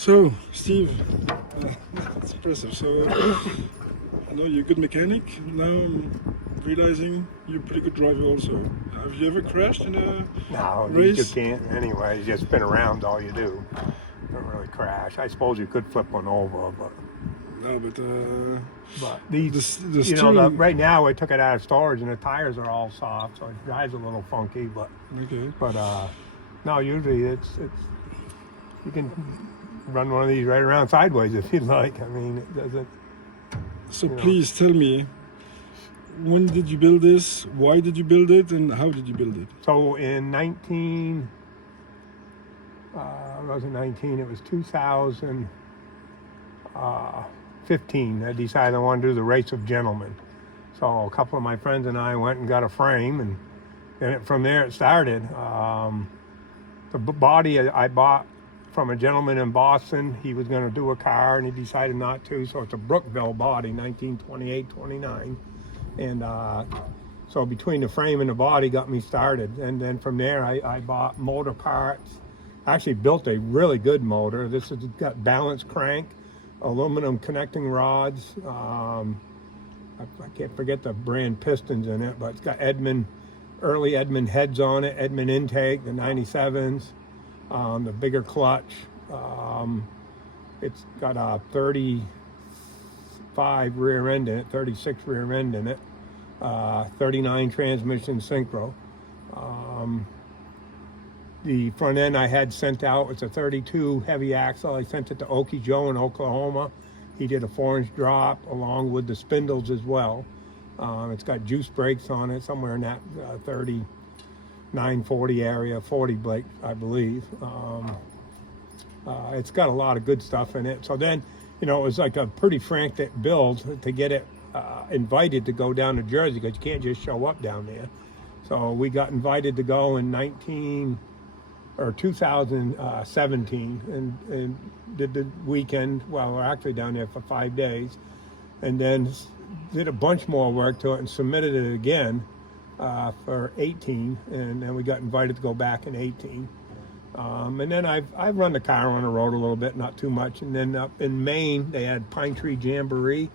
So, Steve, that's impressive. So, I know you're a good mechanic. Now I'm realizing you're a pretty good driver also. Have you ever crashed in a No, you race? can't anyway. You just spin around all you do. Don't really crash. I suppose you could flip one over, No, but these, the steering. right now I took it out of storage and the tires are all soft, so it drives a little funky. Okay. No, usually it's you can run one of these right around sideways if you'd like. I mean, it doesn't. So please tell me, when did you build this? Why did you build it? And how did you build it? So in 19, it wasn't 19. It was 2015. I decided I wanted to do the Race of Gentlemen. So a couple of my friends and I went and got a frame, and from there it started. The body I bought from a gentleman in Boston. He was going to do a car, and he decided not to. So it's a Brookville body, 1928-29. And so between the frame and the body got me started. And then from there, I bought motor parts. I actually built a really good motor. This has got balanced crank, aluminum connecting rods. I can't forget the brand pistons in it, but it's got early Edmund heads on it, Edmund intake, the 97s, the bigger clutch. It's got a 35 rear end in it, 36 rear end in it, 39 transmission synchro. The front end I had sent out, it's a 32 heavy axle. I sent it to Okie Joe in Oklahoma. He did a 4-inch drop along with the spindles as well. It's got juice brakes on it, somewhere in that 39, 40 area, 40 brake, I believe. It's got a lot of good stuff in it. So then, it was like a pretty frantic build to get it invited to go down to Jersey, because you can't just show up down there. So we got invited to go in 2017 and did the weekend. Well, we're actually down there for 5 days, and then did a bunch more work to it and submitted it again for 18, and then we got invited to go back in 18. And then I've run the car on the road a little bit, not too much. And then up in Maine, they had Pine Tree Jamboree,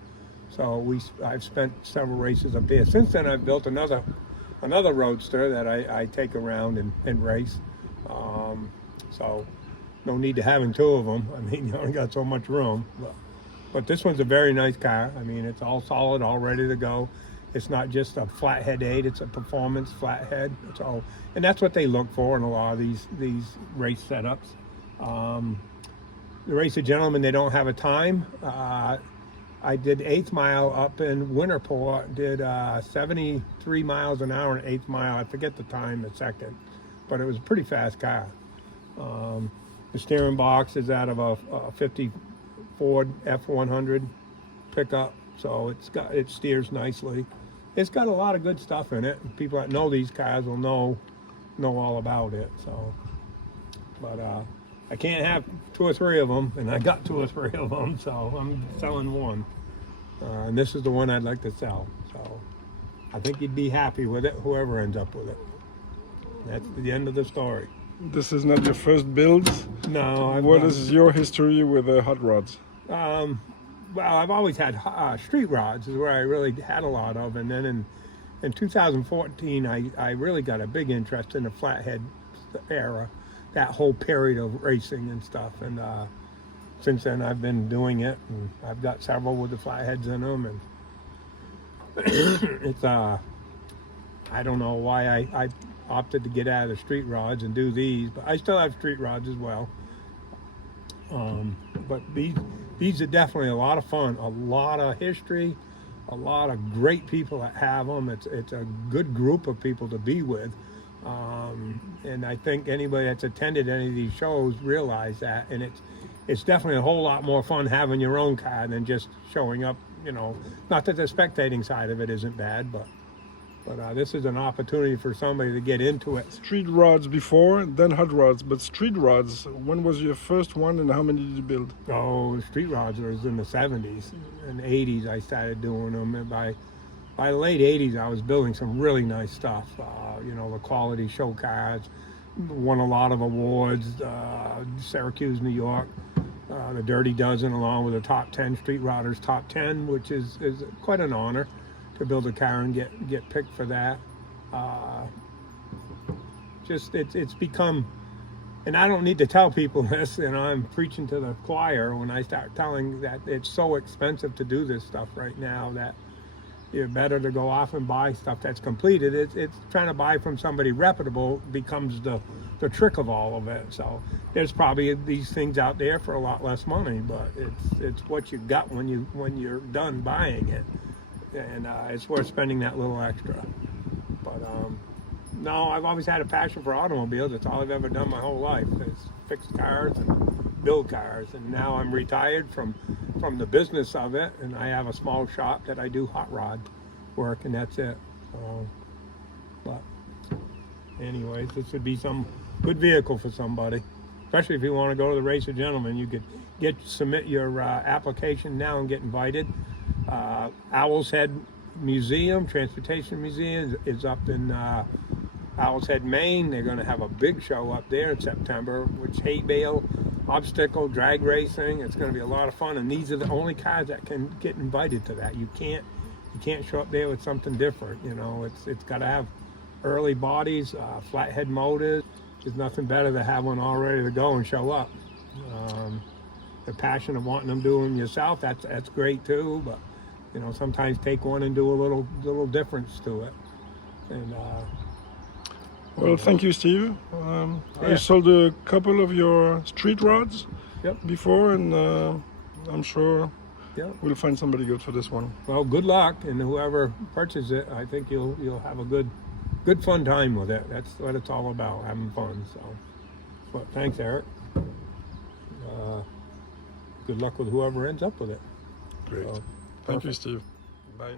so I've spent several races up there. Since then, I've built another roadster that I take around and race. So no need to having two of them. I mean, you only got so much room. But this one's a very nice car. I mean, it's all solid, all ready to go. It's not just a flathead 8, it's a performance flathead. And that's what they look for in a lot of these race setups. The Race of Gentlemen, they don't have a time. I did 8th mile up in Winterport, did 73 miles an hour in 8th mile. I forget the time, the second, but it was a pretty fast car. The steering box is out of a 50 Ford F100 pickup, so it steers nicely. It's got a lot of good stuff in it. People that know these cars will know all about it. So, but I can't have 2 or 3 of them, and I got 2 or 3 of them, so I'm selling one. And this is the one I'd like to sell. So I think you'd be happy with it, whoever ends up with it. That's the end of the story. This is not your first build. No. What is your history with hot rods? Well, I've always had street rods, is where I really had a lot of. And then in 2014, I really got a big interest in the flathead era, that whole period of racing and stuff. And since then, I've been doing it, and I've got several with the flatheads in them. And it's I don't know why I opted to get out of the street rods and do these, but I still have street rods as well. But these are definitely a lot of fun, a lot of history, a lot of great people that have them. It's a good group of people to be with. And I think anybody that's attended any of these shows realize that. And it's definitely a whole lot more fun having your own car than just showing up, Not that the spectating side of it isn't bad, but this is an opportunity for somebody to get into it. Street rods before, then hot rods. But street rods, when was your first one and how many did you build? Oh, street rods was in the 70s and 80s. I started doing them. And by the late 80s, I was building some really nice stuff. The quality show cars, won a lot of awards, Syracuse, New York. the Dirty Dozen, along with the top 10 Street Routers top 10, which is quite an honor to build a car and get picked for that. It's become, and I don't need to tell people this, and I'm preaching to the choir when I start telling that it's so expensive to do this stuff right now that you're better to go off and buy stuff that's completed. It's trying to buy from somebody reputable becomes the trick of all of it. So there's probably these things out there for a lot less money, but it's what you got when you're done buying it, and it's worth spending that little extra. But no, I've always had a passion for automobiles. That's all I've ever done my whole life is fix cars and build cars. And now I'm retired from the business of it, and I have a small shop that I do hot rod work, and that's it. So, but anyways, this would be some good vehicle for somebody, especially if you want to go to the Race of Gentlemen. You could submit your application now and get invited. Owl's Head Museum, Transportation Museum, is up in Owl's Head, Maine. They're going to have a big show up there in September, which hay bale, obstacle, drag racing. It's going to be a lot of fun, and these are the only cars that can get invited to that. You can't show up there with something different. You know, it's got to have early bodies, flathead motors. There's nothing better than have one all ready to go and show up. The passion of wanting them doing yourself, that's great too. But you know, sometimes take one and do a little difference to it. And well, thank you, Steve. I sold a couple of your street rods before, and I'm sure we'll find somebody good for this one. Well, good luck, and whoever purchases it, I think you'll have a good fun time with it. That's what it's all about, having fun. So, but thanks, Eric. Good luck with whoever ends up with it. Great. So, thank you, Steve. Bye.